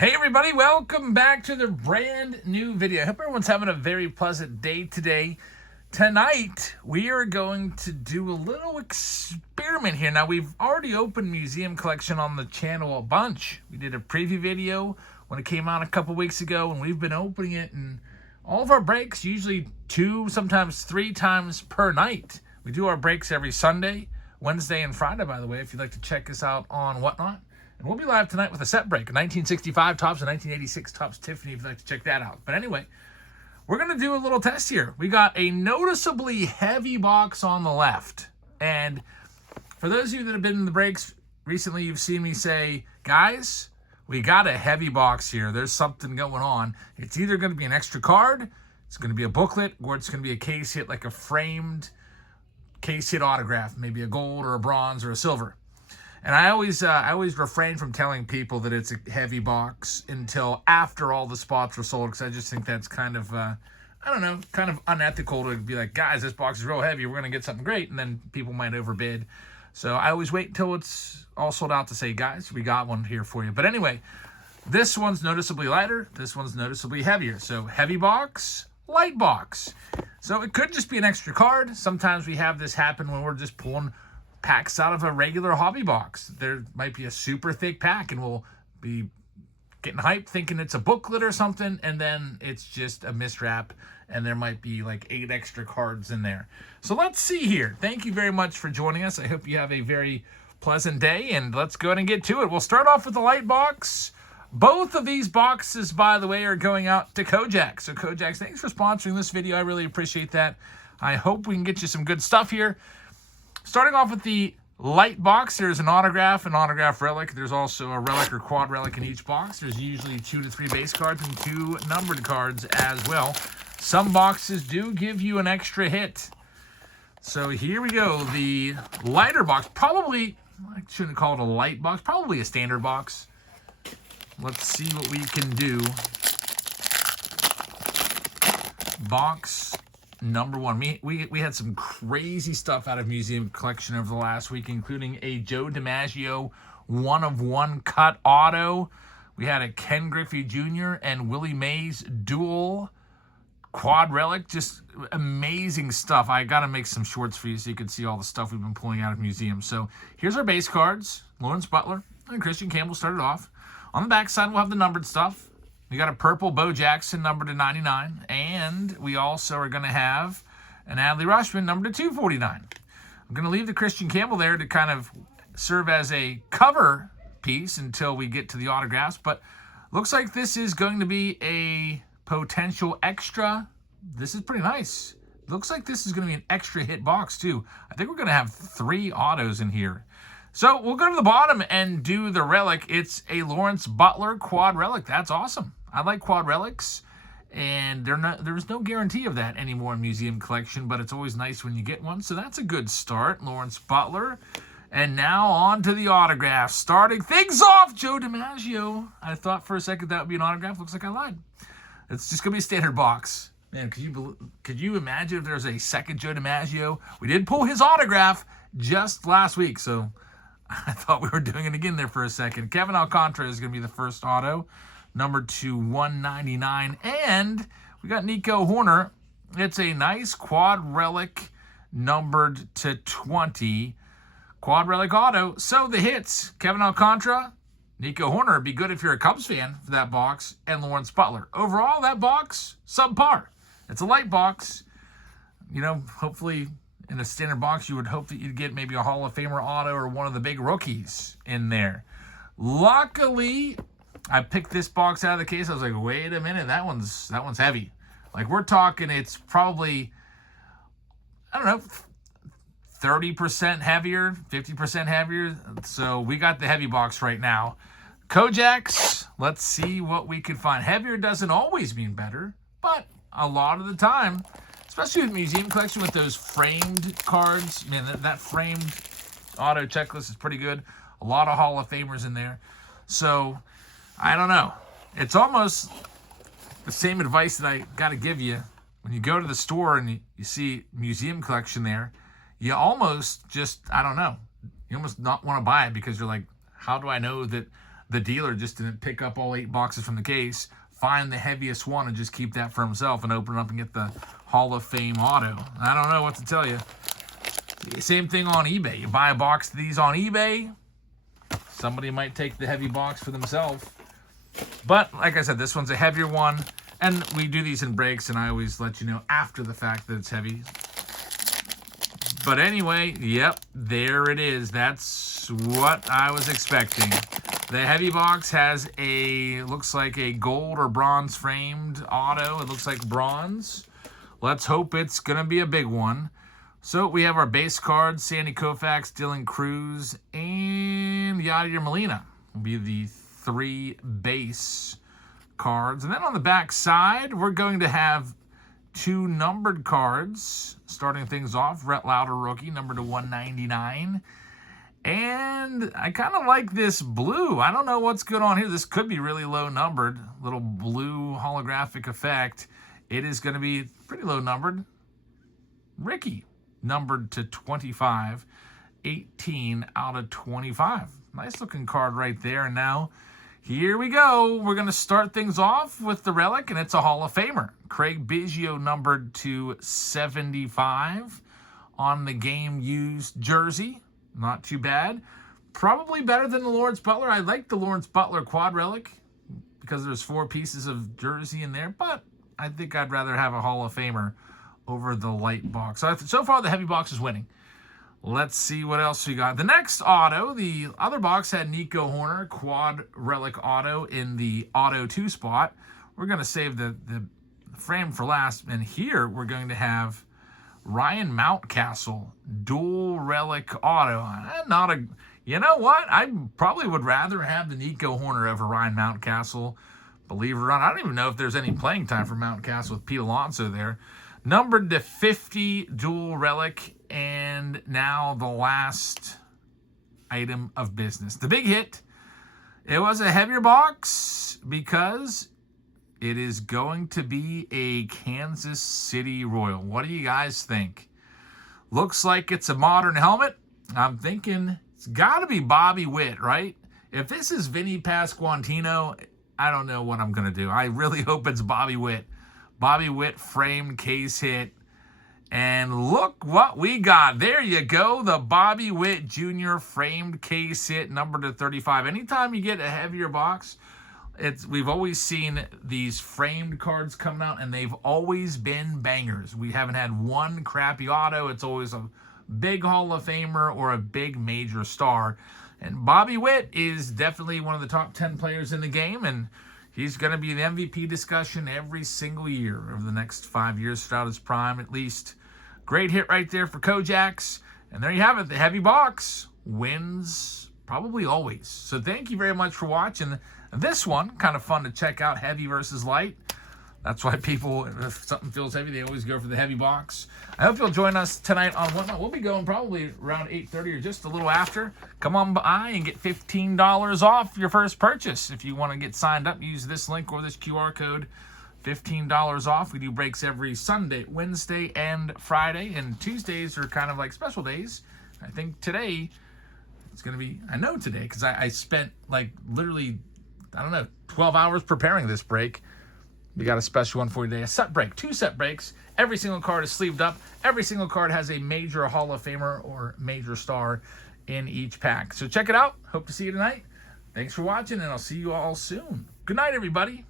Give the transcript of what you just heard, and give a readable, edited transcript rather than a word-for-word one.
Hey everybody, welcome back to the brand new video. I hope everyone's having a very pleasant day today. Tonight, we are going to do a little experiment here. Now, we've already opened Museum Collection on the channel a bunch. We did a preview video when it came out a couple weeks ago, and we've been opening it in all of our breaks, usually 2, sometimes 3 times per night. We do our breaks every Sunday, Wednesday, and Friday, by the way, if you'd like to check us out on Whatnot. And we'll be live tonight with a set break, a 1965 Topps and 1986 Topps Tiffany, if you'd like to check that out. But anyway, we're going to do a little test here. We got a noticeably heavy box on the left. And for those of you that have been in the breaks recently, you've seen me say, guys, we got a heavy box here. There's something going on. It's either going to be an extra card, it's going to be a booklet, or it's going to be a case hit, like a framed case hit autograph, maybe a gold or a bronze or a silver. And I always refrain from telling people that it's a heavy box until after all the spots are sold, because I just think that's kind of, I don't know, kind of unethical to be like, guys, this box is real heavy, we're going to get something great, and then people might overbid. So I always wait until it's all sold out to say, guys, we got one here for you. But anyway, this one's noticeably lighter, this one's noticeably heavier. So heavy box, light box. So it could just be an extra card. Sometimes we have this happen when we're just pulling packs out of a regular hobby box. There might be a super thick pack and we'll be getting hyped thinking it's a booklet or something, and then it's just a miswrap and there might be like 8 extra cards in there. So let's see here. Thank you very much for joining us. I hope you have a very pleasant day, and let's go ahead and get to it. We'll start off with the light box. Both of these boxes, by the way, are going out to Kojak. So Kojak, thanks for sponsoring this video. I really appreciate that. I hope we can get you some good stuff here. Starting off with the light box, there's an autograph relic. There's also a relic or quad relic in each box. There's usually 2 to 3 base cards and 2 numbered cards as well. Some boxes do give you an extra hit. So here we go. The lighter box, probably, I shouldn't call it a light box, probably a standard box. Let's see what we can do. Box number 1. We had some crazy stuff out of Museum Collection over the last week, including a Joe DiMaggio 1/1 cut auto. We had a Ken Griffey Jr. and Willie Mays dual quad relic. Just amazing stuff. I got to make some shorts for you so you can see all the stuff we've been pulling out of museums. So here's our base cards. Lawrence Butler and Christian Campbell started off. On the back side, we'll have the numbered stuff. We got a purple Bo Jackson numbered to 99, and we also are going to have an Adley Rutschman numbered to 249. I'm going to leave the Christian Campbell there to kind of serve as a cover piece until we get to the autographs, but looks like this is going to be a potential extra. This is pretty nice. Looks like this is going to be an extra hit box too. I think we're going to have 3 autos in here. So we'll go to the bottom and do the relic. It's a Lawrence Butler quad relic. That's awesome. I like quad relics, and there's no guarantee of that anymore in Museum Collection, but it's always nice when you get one. So that's a good start, Lawrence Butler. And now on to the autograph. Starting things off, Joe DiMaggio. I thought for a second that would be an autograph. Looks like I lied. It's just going to be a standard box. Man, could you imagine if there's a second Joe DiMaggio? We did pull his autograph just last week, so I thought we were doing it again there for a second. Kevin Alcantara is going to be the first auto, numbered to 199. And we got Nico Horner. It's a nice quad relic, numbered to 20. Quad relic auto. So the hits, Kevin Alcantara, Nico Horner. It'd be good if you're a Cubs fan for that box, and Lawrence Butler. Overall, that box, subpar. It's a light box. You know, hopefully in a standard box, you would hope that you'd get maybe a Hall of Famer auto or one of the big rookies in there. Luckily, I picked this box out of the case. I was like, wait a minute, that one's heavy. Like, we're talking, it's probably, I don't know, 30% heavier, 50% heavier. So we got the heavy box right now. Kojaks, let's see what we can find. Heavier doesn't always mean better, but a lot of the time, especially with Museum Collection with those framed cards, man, that framed auto checklist is pretty good. A lot of Hall of Famers in there. So, I don't know. It's almost the same advice that I got to give you. When you go to the store and you see Museum Collection there, you almost just, I don't know, you almost not want to buy it because you're like, how do I know that the dealer just didn't pick up all 8 boxes from the case, find the heaviest one, and just keep that for himself and open it up and get the Hall of Fame auto. I don't know what to tell you. Same thing on eBay. You buy a box of these on eBay, somebody might take the heavy box for themselves. But like I said, this one's a heavier one, and we do these in breaks, and I always let you know after the fact that it's heavy. But anyway, yep, there it is. That's what I was expecting. The heavy box has looks like a gold or bronze framed auto. It looks like bronze. Let's hope it's going to be a big one. So we have our base cards, Sandy Koufax, Dylan Cruz, and Yadier Molina will be the 3 base cards. And then on the back side, we're going to have 2 numbered cards, starting things off. Rhett Lauder rookie, number to 199. And I kind of like this blue. I don't know what's good on here. This could be really low numbered. Little blue holographic effect. It is going to be pretty low numbered. Ricky, numbered to 25. 18 out of 25. Nice looking card right there. And now, here we go. We're going to start things off with the relic, and it's a Hall of Famer. Craig Biggio, numbered to 75 on the game-used jersey. Not too bad. Probably better than the Lawrence Butler. I like the Lawrence Butler quad relic because there's 4 pieces of jersey in there, but I think I'd rather have a Hall of Famer over the light box. So far, the heavy box is winning. Let's see what else we got. The next auto, the other box had Nico Horner, quad relic auto in the auto 2 spot. We're going to save the frame for last. And here we're going to have Ryan Mountcastle, dual relic auto. You know what? I probably would rather have the Nico Horner over Ryan Mountcastle. Believe it or not, I don't even know if there's any playing time for Mountcastle with Pete Alonso there. Numbered to 50, dual relic. And now the last item of business. The big hit. It was a heavier box because it is going to be a Kansas City Royal. What do you guys think? Looks like it's a modern helmet. I'm thinking it's got to be Bobby Witt, right? If this is Vinny Pasquantino, I don't know what I'm going to do. I really hope it's Bobby Witt. Bobby Witt framed case hit. And look what we got. There you go. The Bobby Witt Jr. framed case hit, number to 35. Anytime you get a heavier box, we've always seen these framed cards coming out, and they've always been bangers. We haven't had one crappy auto. It's always a big Hall of Famer or a big major star. And Bobby Witt is definitely one of the top 10 players in the game, and he's going to be in the MVP discussion every single year over the next 5 years throughout his prime, at least. Great hit right there for Kojaks. And there you have it. The heavy box wins probably always. So thank you very much for watching. This one, kind of fun to check out, heavy versus light. That's why people, if something feels heavy, they always go for the heavy box. I hope you'll join us tonight on Whatnot. We'll be going probably around 8:30 or just a little after. Come on by and get $15 off your first purchase. If you want to get signed up, use this link or this QR code. $15 off. We do breaks every Sunday, Wednesday, and Friday. And Tuesdays are kind of like special days. I think today it's going to be, I know today, because I spent like literally, 12 hours preparing this break. We got a special one for you today. A set break, 2 set breaks. Every single card is sleeved up. Every single card has a major Hall of Famer or major star in each pack. So check it out. Hope to see you tonight. Thanks for watching, and I'll see you all soon. Good night, everybody.